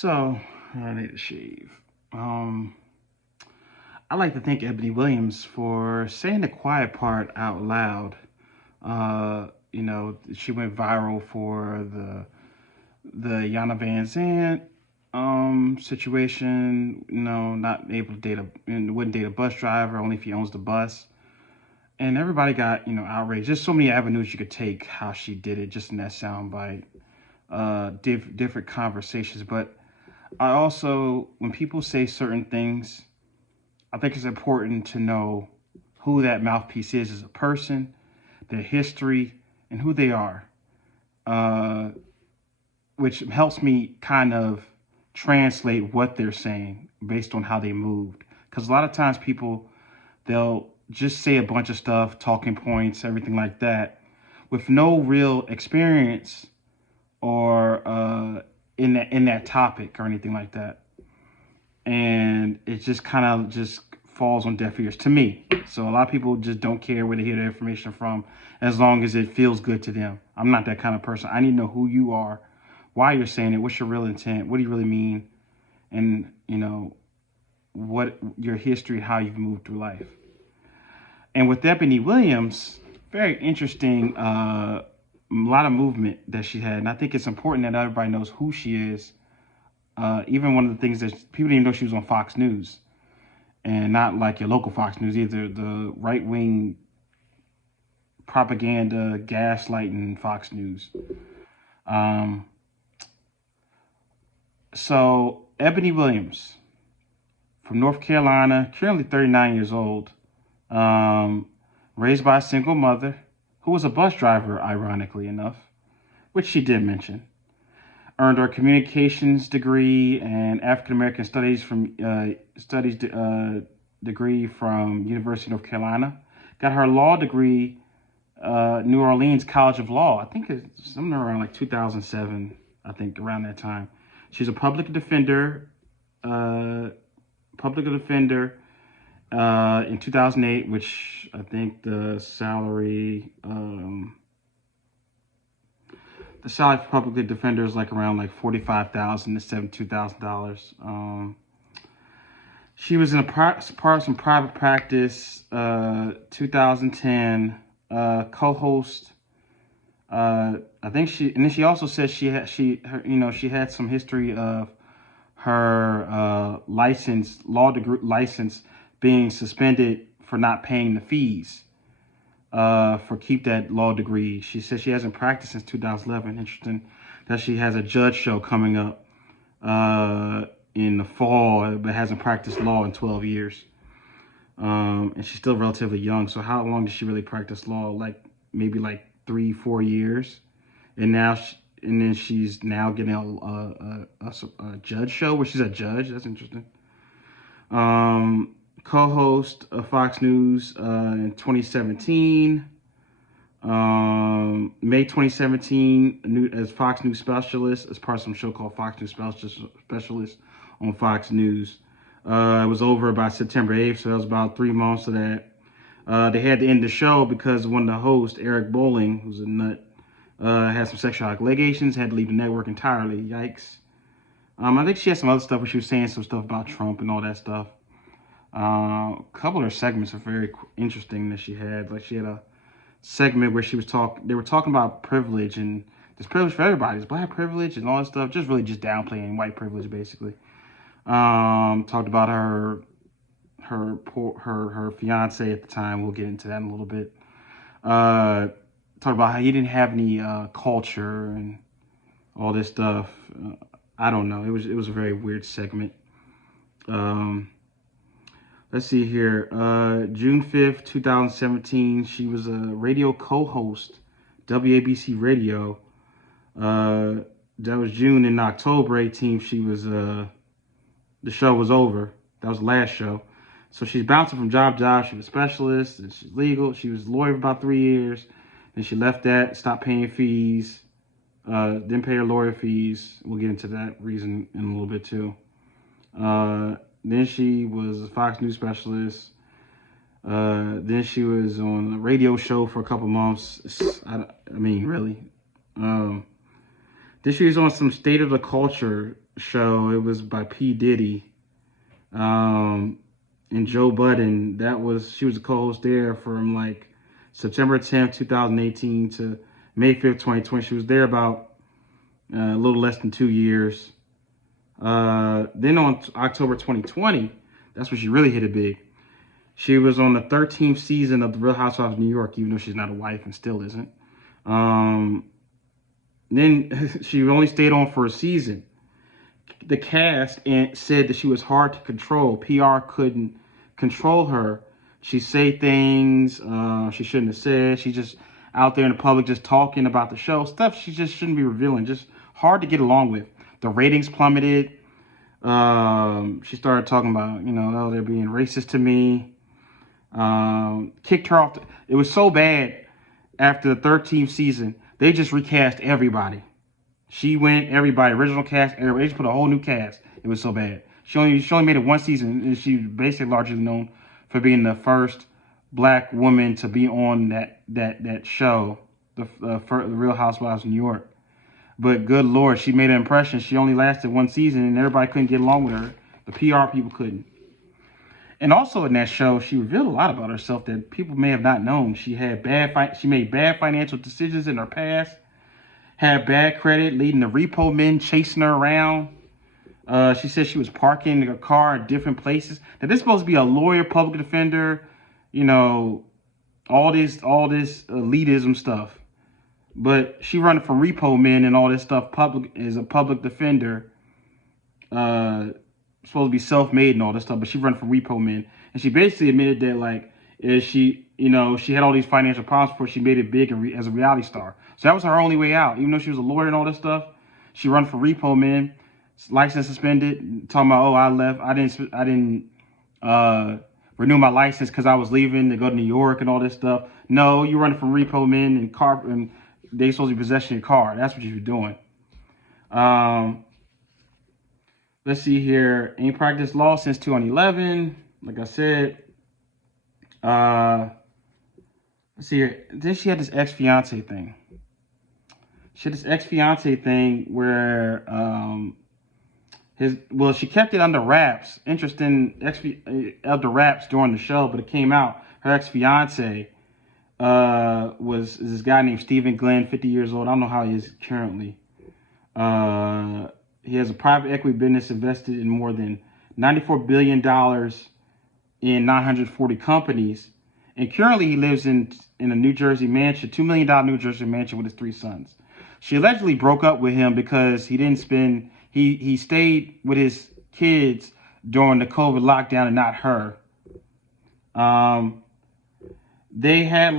So I need to shave. I like to thank Ebony Williams for saying the quiet part out loud. She went viral for the Yana Van Zant situation. Not able to date and wouldn't date a bus driver only if he owns the bus. And everybody got outraged. There's so many avenues you could take how she did it just in that soundbite. Different conversations, but I also, when people say certain things, I think it's important to know who that mouthpiece is as a person, their history, and who they are, uh, which helps me kind of translate what they're saying based on how they moved. Because a lot of times people, they'll just say a bunch of stuff, talking points, everything like that, with no real experience or in that topic or anything like that, and it just kind of just falls on deaf ears to me. So a lot of people just don't care where they hear the information from, as long as it feels good to them. I'm not that kind of person. I need to know who you are, why you're saying it, what's your real intent, what do you really mean, and what your history, how you've moved through life. And with Ebony Williams, very interesting. A lot of movement that she had, and I think it's important that everybody knows who she is. Even one of the things that people didn't even know she was on Fox News, and not like your local Fox News either. The right wing propaganda, gaslighting Fox News. Um, so Ebony Williams from North Carolina, currently 39 years old, um, raised by a single mother who was a bus driver, ironically enough, which she did mention. Earned her communications degree and African American studies degree from University of North Carolina. Got her law degree, New Orleans College of Law. I think it's somewhere around like 2007. I think around that time. She's a public defender. Uh, public defender in 2008, which I think the salary for public defender is like around like 45,000 to $72,000. She was in a part of some private practice, 2010, co-host. I think and then she also said she had some history of her law degree license being suspended for not paying the fees for keep that law degree. She says she hasn't practiced since 2011. Interesting that she has a judge show coming up in the fall, but hasn't practiced law in 12 years. And she's still relatively young. So how long did she really practice law? Like maybe like 3-4 years. And then she's now getting a judge show where she's a judge. That's interesting. Co-host of Fox News in 2017. May 2017, as Fox News specialist, as part of some show called Fox News Specialist on Fox News. It was over by September 8th, so that was about 3 months of that. They had to end the show because one of the hosts, Eric Bowling, who's a nut, had some sexual allegations, had to leave the network entirely. Yikes. I think she had some other stuff where she was saying some stuff about Trump and all that stuff. A couple of her segments are very interesting that she had. Like she had a segment where they were talking about privilege, and there's privilege for everybody. There's black privilege and all that stuff. Just really just downplaying white privilege, basically. Talked about her fiance at the time. We'll get into that in a little bit. Talked about how he didn't have any culture and all this stuff. I don't know. It was a very weird segment. Let's see here. June 5th, 2017, she was a radio co-host, WABC Radio. That was June. And October 18th, the show was over. That was the last show. So she's bouncing from job to job. She was a specialist, and she's legal. She was a lawyer for about 3 years. And she left that, stopped paying fees, didn't pay her lawyer fees. We'll get into that reason in a little bit too. Then she was a Fox News specialist. Then she was on a radio show for a couple months. I mean, really. Then she was on some State of the Culture show. It was by P Diddy um, and Joe Budden. She was a co-host there from like September 10th, 2018 to May 5th, 2020. She was there about a little less than 2 years. Then on October 2020, that's when she really hit it big. She was on the 13th season of The Real Housewives of New York, even though she's not a wife and still isn't. Um, then she only stayed on for a season. The cast said that she was hard to control. PR couldn't control her. She say things she shouldn't have said. She just out there in the public just talking about the show. Stuff she just shouldn't be revealing. Just hard to get along with. The ratings plummeted. She started talking about, oh, they're being racist to me. Kicked her off. It was so bad after the 13th season, they just recast everybody. She went, everybody, original cast, everybody. They just put a whole new cast. It was so bad. She only made it one season, and she's basically largely known for being the first black woman to be on that show, the Real Housewives of New York. But good Lord, she made an impression. She only lasted one season, and everybody couldn't get along with her. The PR people couldn't. And also in that show, she revealed a lot about herself that people may have not known. She made bad financial decisions in her past, had bad credit, leading to repo men chasing her around. She said she was parking her car in different places. Now this is supposed to be a lawyer, public defender, all this elitism stuff. But she running for repo men and all this stuff. Public is a public defender. Supposed to be self-made and all this stuff, but she running for repo men, and she basically admitted that she had all these financial problems before she made it big as a reality star. So that was her only way out. Even though she was a lawyer and all this stuff, she run for repo men, license suspended. Talking about, oh, I left, I didn't renew my license because I was leaving to go to New York and all this stuff. No, you running from repo men and they supposed to be possessing your car. That's what you're doing. Let's see here. Ain't practiced law since 2011. Like I said. Let's see here. Then she had this ex-fiance thing. Where she kept it under wraps. Interesting, under wraps during the show, but it came out. Her ex-fiance was this guy named Stephen Glenn, 50 years old. I don't know how he is currently. He has a private equity business invested in more than $94 billion in 940 companies. And currently he lives in a New Jersey mansion, $2 million New Jersey mansion with his 3 sons. She allegedly broke up with him because he stayed with his kids during the COVID lockdown and not her. They had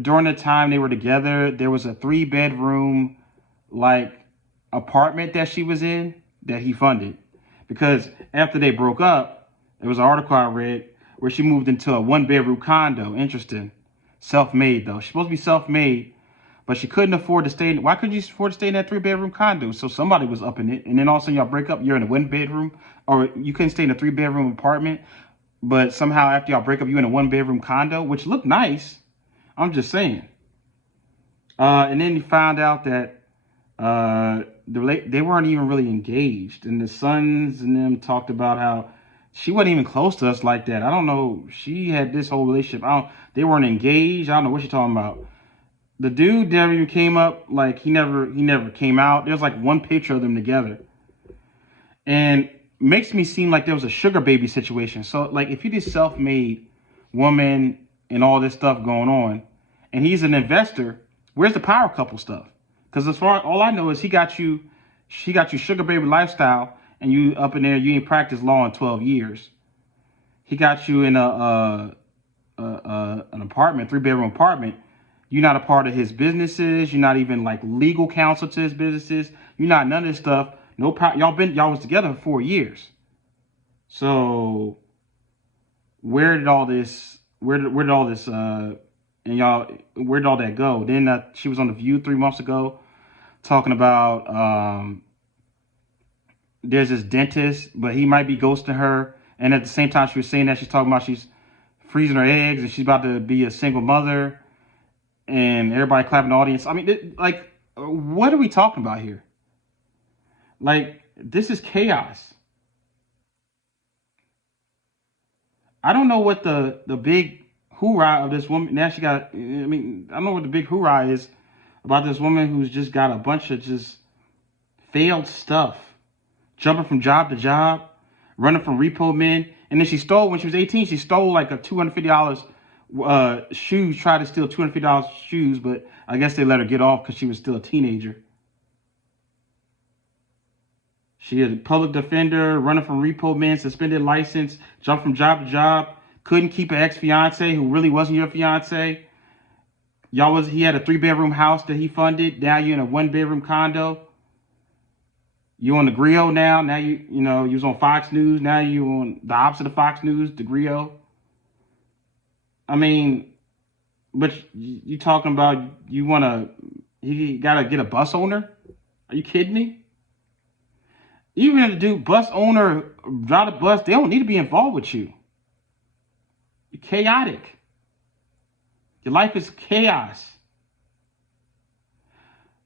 during the time they were together, there was a 3-bedroom apartment that she was in that he funded, because after they broke up, there was an article I read where she moved into a 1-bedroom condo. Interesting. Self-made though. She's supposed to be self-made, but she couldn't afford to stay. Why couldn't you afford to stay in that 3-bedroom condo? So somebody was up in it, and then all of a sudden y'all break up. You're in a 1-bedroom, or you couldn't stay in a 3-bedroom apartment, but somehow after y'all break up, you in a 1-bedroom condo, which looked nice. I'm just saying. And then you found out that they weren't even really engaged, and the sons and them talked about how she wasn't even close to us like that. I don't know. She had this whole relationship. They weren't engaged. I don't know what she's talking about. The dude never even came up. He never came out. There's one picture of them together, and makes me seem like there was a sugar baby situation. So if you this self-made woman and all this stuff going on, and he's an investor, where's the power couple stuff? Because all I know is she got you sugar baby lifestyle, and you up in there, you ain't practiced law in 12 years. He got you in an apartment, 3-bedroom apartment. You're not a part of his businesses. You're not even legal counsel to his businesses. You're not none of this stuff. No, y'all was together for 4 years. So where did all this and y'all, where did all that go? Then she was on The View 3 months ago talking about there's this dentist, but he might be ghosting her. And at the same time, she was saying that she's talking about she's freezing her eggs and she's about to be a single mother, and everybody clapping the audience. I mean, what are we talking about here? Like, this is chaos. I don't know what the big hoorah of this woman. Now she got. I mean, I don't know what the big hoorah is about this woman who's just got a bunch of just failed stuff, jumping from job to job, running from repo men, and then she stole when she was 18. She stole like a $250 shoes. Tried to steal $250 shoes, but I guess they let her get off because she was still a teenager. She is a public defender, running from repo men, suspended license, jumped from job to job, couldn't keep an ex-fiance who really wasn't your fiance. He had a 3-bedroom house that he funded. Now you're in a 1-bedroom condo. You're on the griot now. Now you was on Fox News. Now you on the opposite of Fox News, the griot. I mean, but you talking about you gotta get a bus owner? Are you kidding me? Even if the dude bus owner drive the bus, they don't need to be involved with you. You're chaotic. Your life is chaos.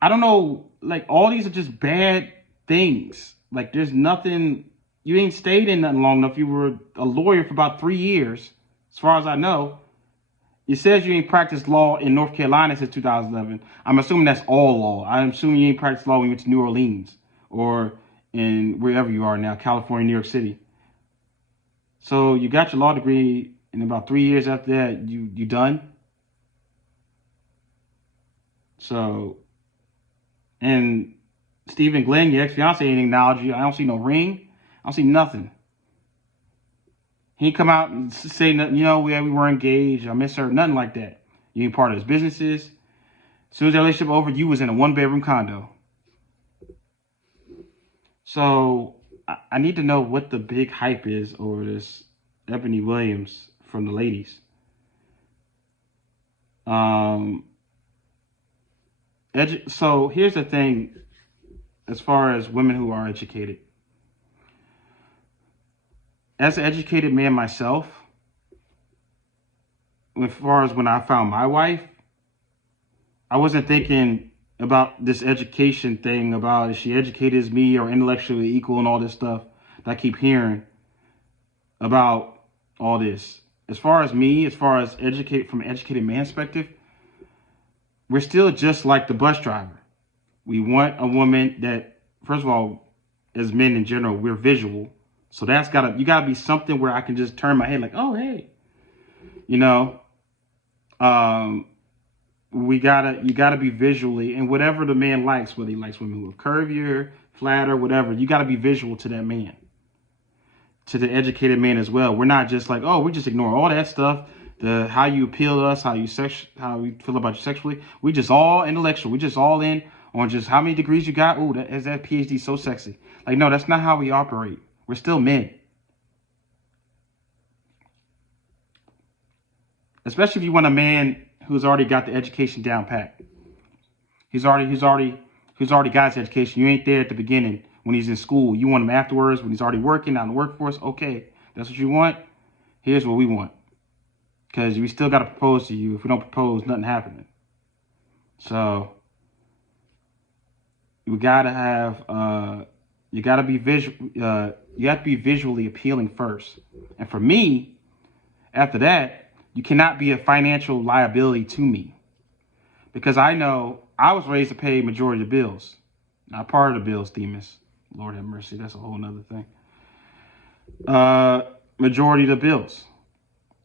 I don't know, like all these are just bad things. Like there's nothing, you ain't stayed in nothing long enough. You were a lawyer for about 3 years, as far as I know. It says you ain't practiced law in North Carolina since 2011. I'm assuming that's all law. I'm assuming you ain't practiced law when you went to New Orleans or in wherever you are now, California, New York City. So you got your law degree, and about 3 years after that, you done. So, and Stephen Glenn, your ex-fiance, ain't acknowledge you. I don't see no ring. I don't see nothing. He ain't come out and say nothing, we were engaged. I miss her. Nothing like that. You ain't part of his businesses. As soon as that relationship over, you was in a 1-bedroom condo. So I need to know what the big hype is over this Eboni Williams from the ladies. So here's the thing, as far as women who are educated. As an educated man myself, as far as when I found my wife, I wasn't thinking about this education thing about is she educated as me or intellectually equal and all this stuff that I keep hearing about all this. As far as me, as far as from an educated man perspective, we're still just like the bus driver. We want a woman that, first of all, as men in general, we're visual. So you gotta be something where I can just turn my head like, oh, hey, you gotta be visually, and whatever the man likes, whether he likes women who are curvier, flatter, whatever, you gotta be visual to that man, to the educated man as well. We're not just like, oh, we just ignore all that stuff, how you appeal to us, how you feel about you sexually. We just all intellectual. We just all in on just how many degrees you got. Oh, that PhD so sexy. Like, no, that's not how we operate. We're still men. Especially if you want a man who's already got the education down pat. He's already got his education. You ain't there at the beginning when he's in school. You want him afterwards when he's already working out in the workforce. Okay, that's what you want. Here's what we want. Because we still got to propose to you. If we don't propose, nothing happening. So you gotta have you gotta be visual. You have to be visually appealing first. And for me, after that, you cannot be a financial liability to me, because I know I was raised to pay majority of the bills, not part of the bills, Themis. Lord have mercy, that's a whole nother thing. Majority of the bills,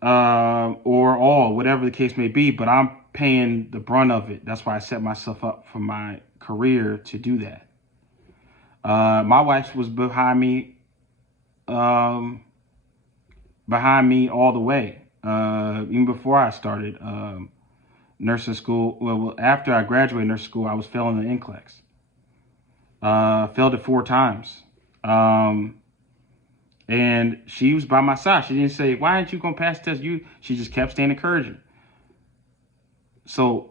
or all, whatever the case may be, but I'm paying the brunt of it. That's why I set myself up for my career to do that. My wife was behind me all the way, even before I started nursing school. Well, after I graduated nursing school, I was failing the NCLEX. Failed it 4 times. And she was by my side. She didn't say, why aren't you going to pass the test? She just kept staying encouraging. So,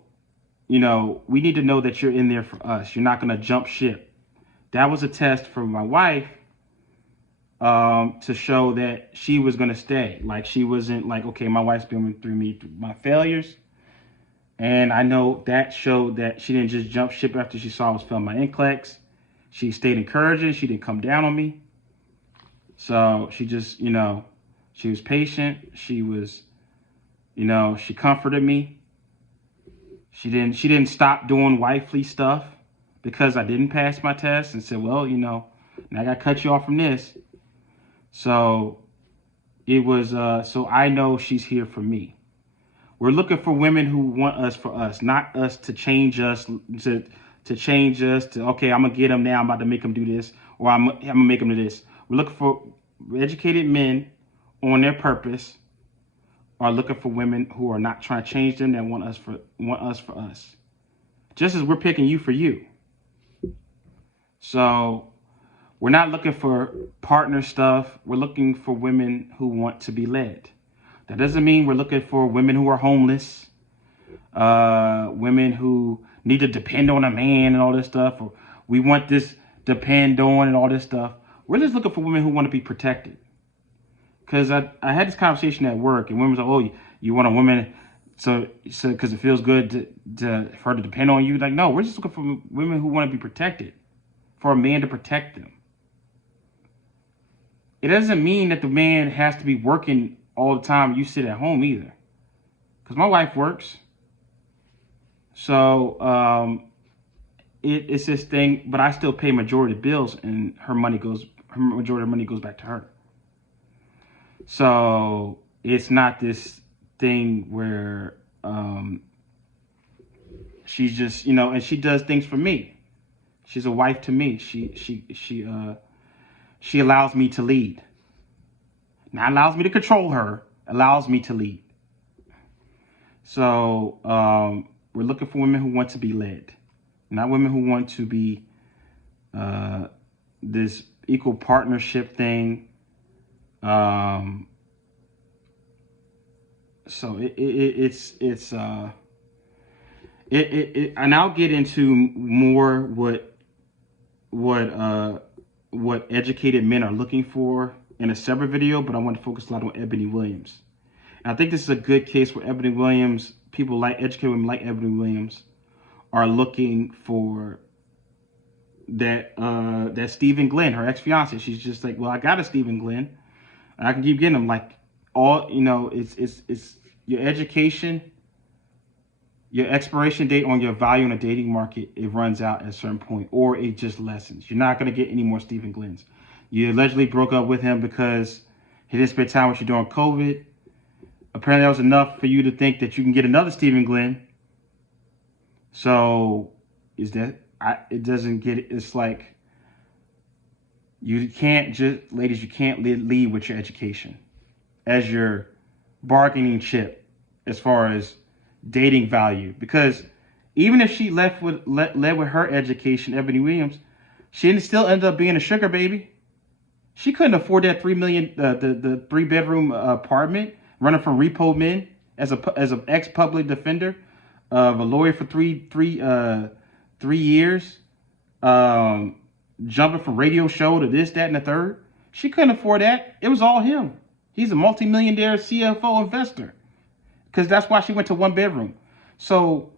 we need to know that you're in there for us. You're not going to jump ship. That was a test for my wife, to show that she was going to stay. Like, she wasn't like, okay, my wife's been through my failures. And I know that showed that she didn't just jump ship after she saw I was failing my NCLEX. She stayed encouraging. She didn't come down on me. So she just, she was patient. She was, she comforted me. She didn't stop doing wifely stuff because I didn't pass my test and said, well, now I got to cut you off from this. So it was, so I know she's here for me. We're looking for women who want us for us, not us to change us, to change us to, okay, I'm going to get them now. I'm about to make them do this, or I'm going to make them do this. We're looking for educated men on their purpose, are looking for women who are not trying to change them, that want us for us. Just as we're picking you for you. So we're not looking for partner stuff. We're looking for women who want to be led. That doesn't mean we're looking for women who are homeless, women who need to depend on a man and all this stuff, or we want this depend on and all this stuff. We're just looking for women who want to be protected. Because I had this conversation at work, and women was like, oh, you want a woman so because it feels good for her to depend on you. Like, no, we're just looking for women who want to be protected, for a man to protect them. It doesn't mean that the man has to be working all the time. You sit at home either. Because my wife works. So it's this thing, but I still pay majority of bills, and her majority of money goes back to her. So it's not this thing where she's just, and she does things for me. She's a wife to me. She allows me to lead. Not allows me to control her, allows me to lead. So we're looking for women who want to be led, not women who want to be this equal partnership thing. So it's and I'll get into more what educated men are looking for in a separate video, but I want to focus a lot on Eboni Williams. And I think this is a good case where Eboni Williams, people like educated women like Eboni Williams, are looking for that Stephen Glenn, her ex-fiance. She's just like, well, I got a Stephen Glenn, and I can keep getting them. Like, all, it's your education, your expiration date on your value in the dating market, it runs out at a certain point, or it just lessens. You're not going to get any more Stephen Glenns. You allegedly broke up with him because he didn't spend time with you during COVID. Apparently that was enough for you to think that you can get another Stephen Glenn. So it doesn't get it. It's like, you can't ladies, you can't lead with your education as your bargaining chip as far as dating value. Because even if she led with her education, Eboni Williams, she still ended up being a sugar baby. She couldn't afford that $3 million, the 3-bedroom apartment, running from repo men as an ex public defender, of a lawyer for three years, jumping from radio show to this, that, and the third. She couldn't afford that. It was all him. He's a multimillionaire CFO investor, because that's why she went to 1 bedroom. So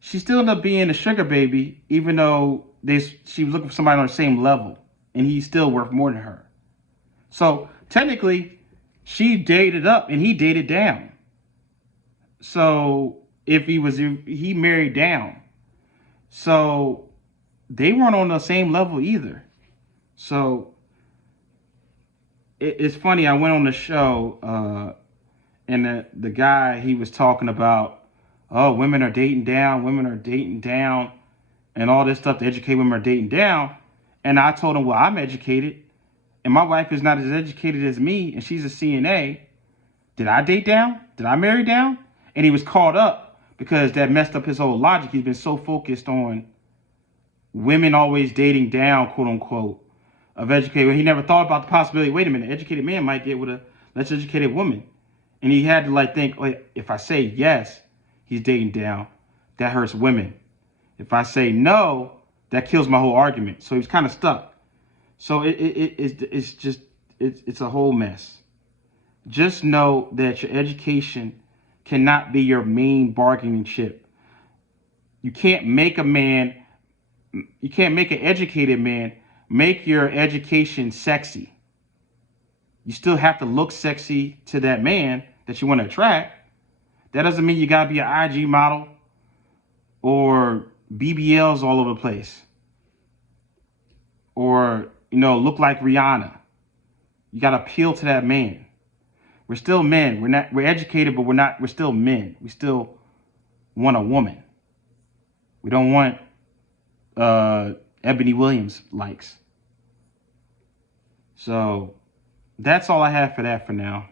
she still ended up being a sugar baby, even though she was looking for somebody on the same level, and he's still worth more than her. So technically, she dated up and he dated down. So he married down. So they weren't on the same level either. So it's funny. I went on the show, and the guy, he was talking about, oh, women are dating down, and all this stuff. The educated women are dating down. And I told him, well, I'm educated, and my wife is not as educated as me, and she's a CNA. Did I date down? Did I marry down? And he was caught up because that messed up his whole logic. He's been so focused on women always dating down, quote unquote, of educated. He never thought about the possibility, wait a minute, an educated man might get with a less educated woman. And he had to think, wait, if I say yes, he's dating down, that hurts women. If I say no, that kills my whole argument. So he was kind of stuck. So it's a whole mess. Just know that your education cannot be your main bargaining chip. You can't make a man You can't make an educated man. Make your education sexy. You still have to look sexy to that man that you want to attract. That doesn't mean you gotta be an IG model or BBLs all over the place, or look like Rihanna. You gotta appeal to that man. We're still men. We're educated, but we're still men. We still want a woman. We don't want Ebony Williams likes. So that's all I have for that for now.